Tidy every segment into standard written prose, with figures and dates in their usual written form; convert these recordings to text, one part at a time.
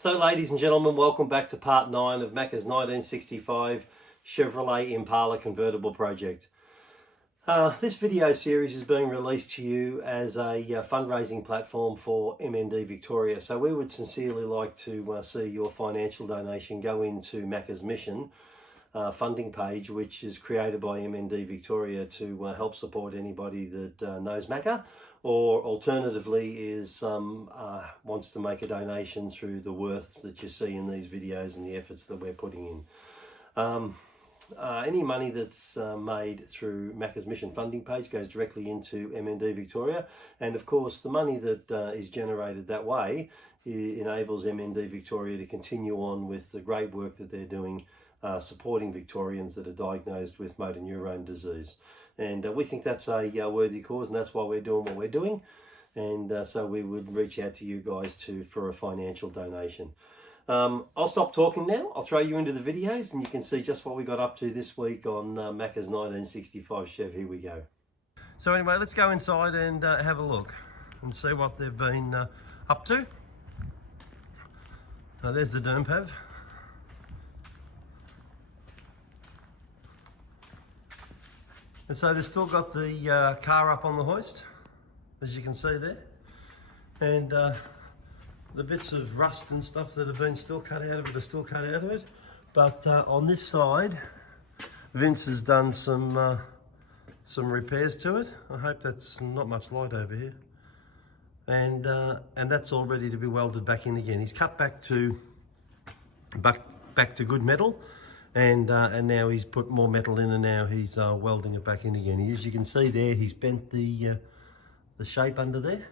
So ladies and gentlemen, welcome back to part 9 of Macka's 1965 Chevrolet Impala Convertible project. This video series is being released to you as a fundraising platform for MND Victoria. So we would sincerely like to see your financial donation go into Macka's mission funding page, which is created by MND Victoria to help support anybody that knows Macka, or alternatively is wants to make a donation through the worth that you see in these videos and the efforts that we're putting in. Any money that's made through Macka's mission funding page goes directly into MND Victoria, and of course the money that is generated that way enables MND Victoria to continue on with the great work that they're doing supporting Victorians that are diagnosed with motor neurone disease. And we think that's a worthy cause, and that's why we're doing what we're doing. And so we would reach out to you guys for a financial donation. I'll stop talking now. I'll throw you into the videos and you can see just what we got up to this week on Macka's 1965 Chev. Here we go. So anyway, let's go inside and have a look and see what they've been up to. There's the Dermpav. And so they've still got the car up on the hoist, as you can see there. And the bits of rust and stuff that have been still cut out of it are still cut out of it. But on this side, Vince has done some repairs to it. I hope that's not much light over here. And that's all ready to be welded back in again. He's cut back to good metal. And now he's put more metal in, and now he's welding it back in again. As you can see there, he's bent the shape under there,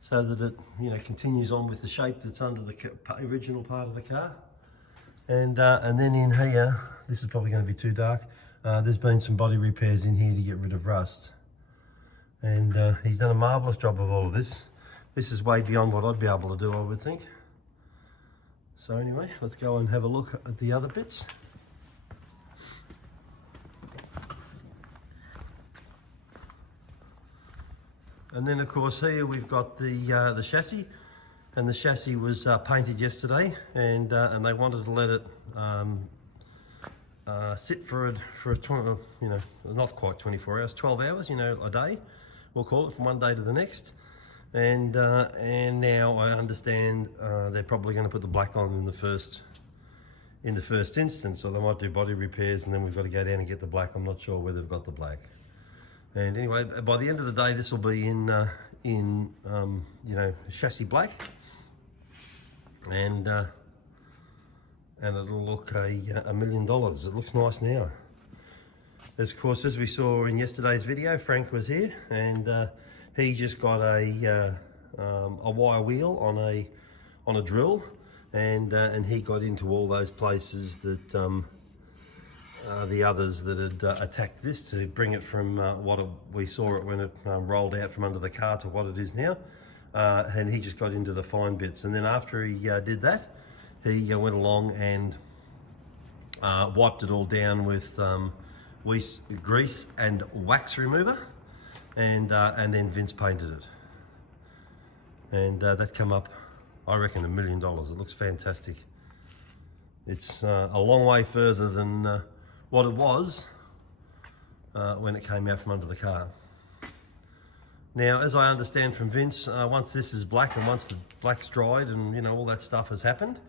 so that it continues on with the shape that's under the original part of the car. And then in here, this is probably going to be too dark. There's been some body repairs in here to get rid of rust, and he's done a marvellous job of all of this. This is way beyond what I'd be able to do, I would think. So anyway, let's go and have a look at the other bits. And then of course here we've got the chassis, and the chassis was painted yesterday, and they wanted to let it sit for not quite 24 hours, 12 hours, a day, we'll call it, from one day to the next. And now I understand they're probably going to put the black on in the first instance, or they might do body repairs, and then we've got to go down and get the black. I'm not sure where they've got the black. And anyway, by the end of the day, this will be in chassis black, and it'll look $1 million. It looks nice now. Of course, as we saw in yesterday's video, Frank was here, and he just got a wire wheel on a drill, and he got into all those places that the others that had attacked this, to bring it from we saw it when it rolled out from under the car to what it is now. And he just got into the fine bits. And then after he did that, he went along and wiped it all down with grease and wax remover. And then Vince painted it. And that came up, I reckon, $1 million. It looks fantastic. It's a long way further than what it was when it came out from under the car. Now, as I understand from Vince, once this is black, and once the black's dried and all that stuff has happened,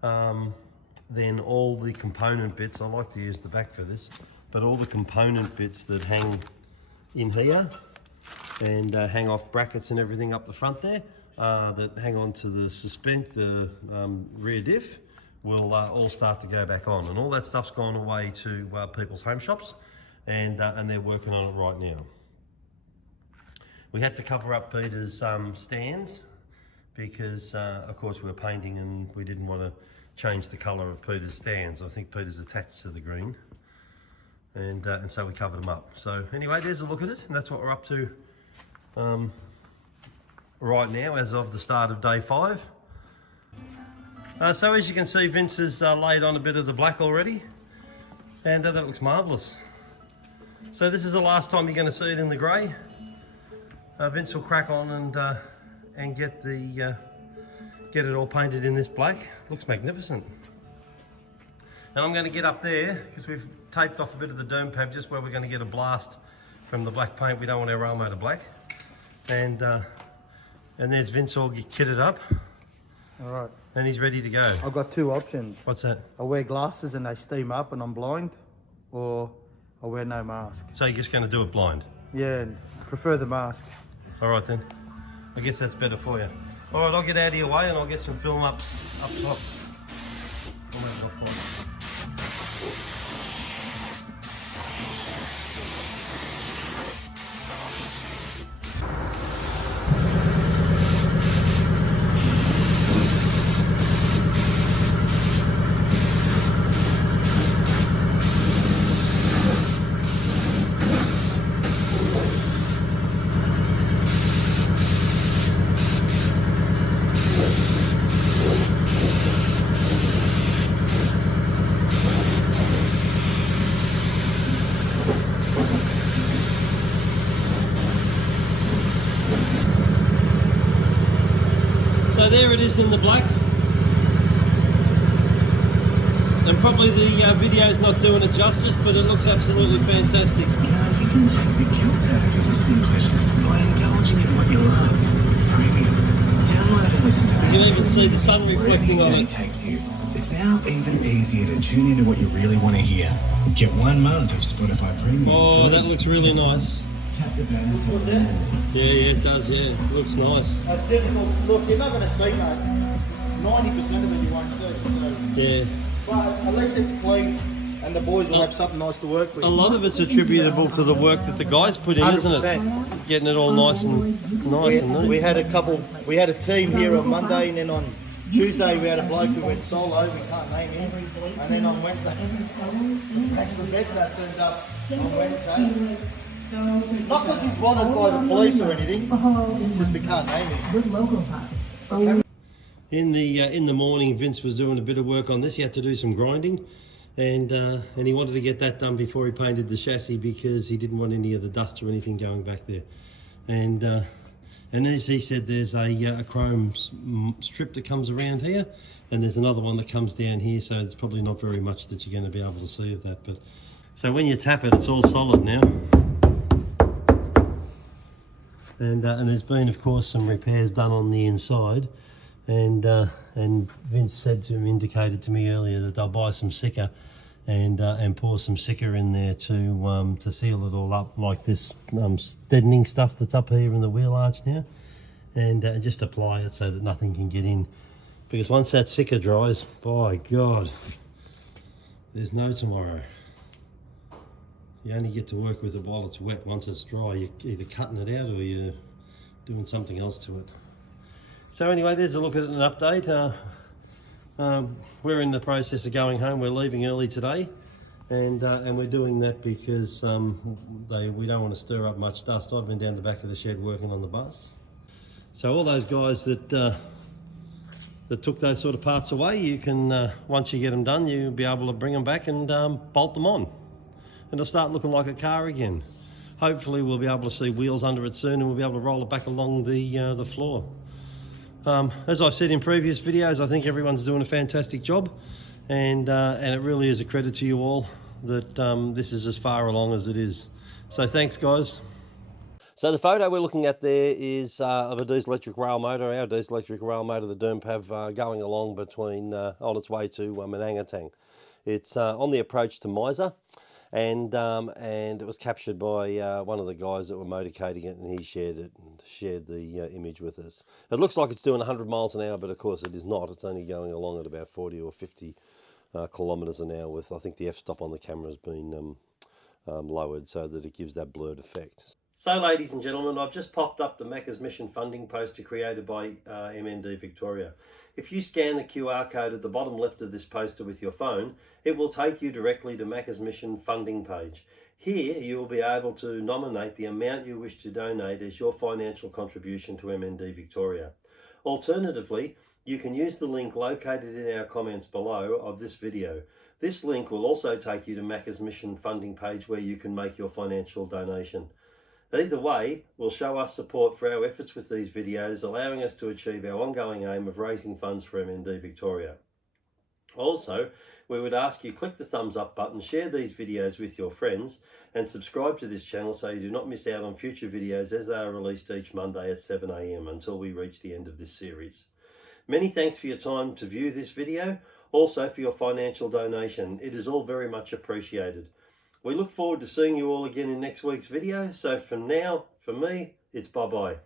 then all the component bits, I like to use the back for this, but all the component bits that hang in here and hang off brackets and everything up the front there, that hang on to the rear diff, will all start to go back on, and all that stuff's gone away to people's home shops, and they're working on it right now. We had to cover up Peter's stands because, of course, we were painting and we didn't want to change the colour of Peter's stands. I think Peter's attached to the green, and so we covered them up. So anyway, there's a look at it, and that's what we're up to right now as of the start of day 5. So as you can see, Vince has laid on a bit of the black already, and that looks marvellous. So this is the last time you're going to see it in the grey. Vince will crack on and get the get it all painted in this black. Looks magnificent. And I'm going to get up there because we've taped off a bit of the dome pad just where we're going to get a blast from the black paint. We don't want our rail motor black. And there's Vince all kitted up. All right. And he's ready to go. I've got two options. What's that? I wear glasses and they steam up and I'm blind, or I wear no mask. So you're just going to do it blind? Yeah, prefer the mask. All right then. I guess that's better for you. All right, I'll get out of your way and I'll get some film up top. So there it is in the black, and probably the video's not doing it justice, but it looks absolutely fantastic. You can take the guilt out of your listening pleasures by indulging in what you love. Premium. Download and listen to You can even see the sun reflecting on it. Takes you. It's now even easier to tune into what you really want to hear. Get 1 month of Spotify Premium. Oh, that looks really nice. Tap the banner to learn more. Yeah, it does, yeah. It looks nice. It's difficult. Look, you're not going to see, mate. 90% of it you won't see. So. Yeah. But at least it's clean and the boys will have something nice to work with. A lot of it's attributable to the work that the guys put in, isn't it? 100%. Getting it all nice and neat. We had a team here on Monday, and then on Tuesday we had a bloke who went solo, we can't name him, and then on Wednesday, the vets that turned up on Wednesday. Not because he's wanted by the police or anything, just we can't name him. In the morning, Vince was doing a bit of work on this. He had to do some grinding, and he wanted to get that done before he painted the chassis because he didn't want any of the dust or anything going back there. And as he said, there's a chrome strip that comes around here, and there's another one that comes down here. So it's probably not very much that you're going to be able to see of that. But so when you tap it, it's all solid now. And there's been, of course, some repairs done on the inside, and Vince indicated to me earlier that they'll buy some siccer and pour some siccer in there to seal it all up, like this deadening stuff that's up here in the wheel arch now, and just apply it so that nothing can get in, because once that siccer dries, by God, there's no tomorrow. You only get to work with it while it's wet. Once it's dry, you're either cutting it out or you're doing something else to it. So anyway, there's a look at it, an update. We're in the process of going home. We're leaving early today, and we're doing that because we don't want to stir up much dust. I've been down the back of the shed working on the bus. So all those guys that took those sort of parts away, you can once you get them done, you'll be able to bring them back and bolt them on. And it'll start looking like a car again. Hopefully we'll be able to see wheels under it soon, and we'll be able to roll it back along the floor. As I've said in previous videos, I think everyone's doing a fantastic job, and it really is a credit to you all that this is as far along as it is. So thanks, guys. So the photo we're looking at there is of a diesel electric rail motor, our diesel electric rail motor, the Dermpav, going along between on its way to Manangatang. It's on the approach to Miser. And it was captured by one of the guys that were motorcading it, and he shared it and shared the image with us. It looks like it's doing 100 miles an hour, but of course it is not. It's only going along at about 40 or 50 kilometres an hour, with, I think, the f-stop on the camera has been lowered so that it gives that blurred effect. So ladies and gentlemen, I've just popped up the Macca's Mission funding poster created by MND Victoria. If you scan the QR code at the bottom left of this poster with your phone, it will take you directly to Macca's Mission funding page. Here you will be able to nominate the amount you wish to donate as your financial contribution to MND Victoria. Alternatively, you can use the link located in our comments below of this video. This link will also take you to Macca's Mission funding page where you can make your financial donation. Either way will show us support for our efforts with these videos, allowing us to achieve our ongoing aim of raising funds for MND Victoria. Also, we would ask you click the thumbs up button, share these videos with your friends, and subscribe to this channel so you do not miss out on future videos as they are released each Monday at 7 AM until we reach the end of this series. Many thanks for your time to view this video, also for your financial donation. It is all very much appreciated. We look forward to seeing you all again in next week's video. So for now, for me, it's bye-bye.